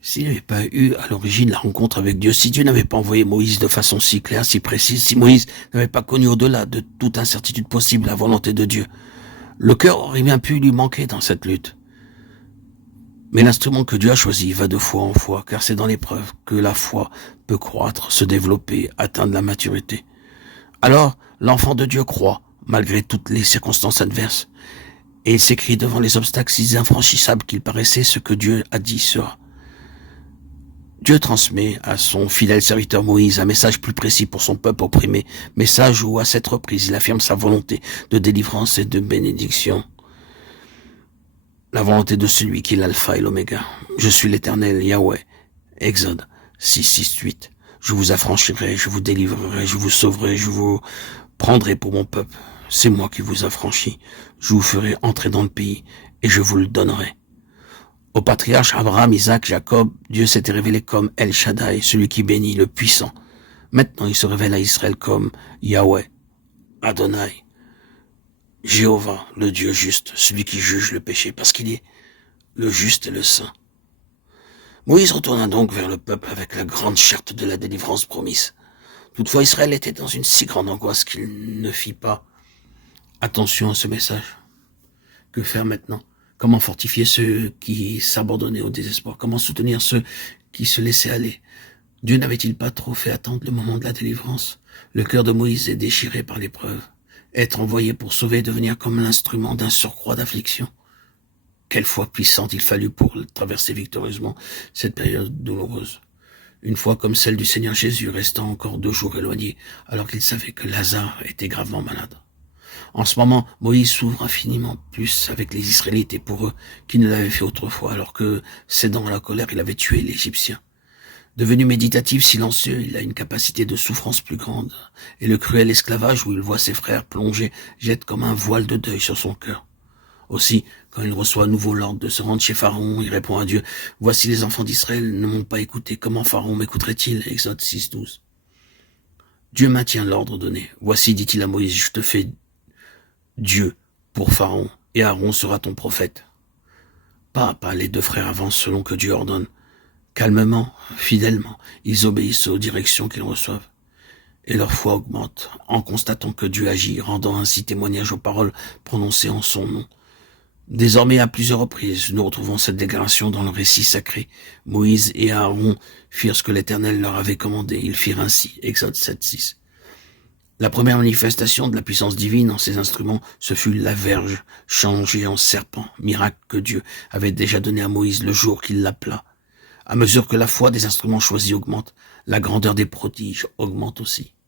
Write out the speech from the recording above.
S'il n'y avait pas eu à l'origine la rencontre avec Dieu, si Dieu n'avait pas envoyé Moïse de façon si claire, si précise, si Moïse n'avait pas connu au-delà de toute incertitude possible la volonté de Dieu, le cœur aurait bien pu lui manquer dans cette lutte. Mais l'instrument que Dieu a choisi va de foi en foi, car c'est dans l'épreuve que la foi peut croître, se développer, atteindre la maturité. Alors, l'enfant de Dieu croit, malgré toutes les circonstances adverses, et il s'écrit devant les obstacles si infranchissables qu'il paraissait ce que Dieu a dit sera. Dieu transmet à son fidèle serviteur Moïse un message plus précis pour son peuple opprimé, message où, à cette reprise, il affirme sa volonté de délivrance et de bénédiction. La volonté de celui qui est l'alpha et l'oméga. Je suis l'Éternel, Yahweh. Exode 6, 6, 8. Je vous affranchirai, je vous délivrerai, je vous sauverai, je vous prendrai pour mon peuple. C'est moi qui vous affranchis. Je vous ferai entrer dans le pays et je vous le donnerai. Au patriarche Abraham, Isaac, Jacob, Dieu s'était révélé comme El Shaddai, celui qui bénit, le puissant. Maintenant, il se révèle à Israël comme Yahweh, Adonai, Jéhovah, le Dieu juste, celui qui juge le péché, parce qu'il est le juste et le saint. Moïse retourna donc vers le peuple avec la grande charte de la délivrance promise. Toutefois, Israël était dans une si grande angoisse qu'il ne fit pas attention à ce message. Que faire maintenant? Comment fortifier ceux qui s'abandonnaient au désespoir? Comment soutenir ceux qui se laissaient aller? Dieu n'avait-il pas trop fait attendre le moment de la délivrance? Le cœur de Moïse est déchiré par l'épreuve. Être envoyé pour sauver et devenir comme l'instrument d'un surcroît d'affliction. Quelle foi puissante il fallut pour traverser victorieusement cette période douloureuse. Une foi comme celle du Seigneur Jésus, restant encore 2 jours éloigné, alors qu'il savait que Lazare était gravement malade. En ce moment, Moïse s'ouvre infiniment plus avec les Israélites et pour eux qu'il ne l'avait fait autrefois, alors que, cédant à la colère, il avait tué l'Égyptien. Devenu méditatif, silencieux, il a une capacité de souffrance plus grande, et le cruel esclavage où il voit ses frères plongés jette comme un voile de deuil sur son cœur. Aussi, quand il reçoit à nouveau l'ordre de se rendre chez Pharaon, il répond à Dieu, « Voici les enfants d'Israël ne m'ont pas écouté, comment Pharaon m'écouterait-il » Exode 6, 12. Dieu maintient l'ordre donné. « Voici, dit-il à Moïse, je te fais Dieu pour Pharaon, et Aaron sera ton prophète. » Pas à pas, les 2 frères avancent selon que Dieu ordonne. Calmement, fidèlement, ils obéissent aux directions qu'ils reçoivent. Et leur foi augmente, en constatant que Dieu agit, rendant ainsi témoignage aux paroles prononcées en son nom. Désormais, à plusieurs reprises, nous retrouvons cette déclaration dans le récit sacré. Moïse et Aaron firent ce que l'Éternel leur avait commandé. Ils firent ainsi. Exode 7, 6. La première manifestation de la puissance divine en ces instruments, ce fut la verge, changée en serpent, miracle que Dieu avait déjà donné à Moïse le jour qu'il l'appela. À mesure que la foi des instruments choisis augmente, la grandeur des prodiges augmente aussi.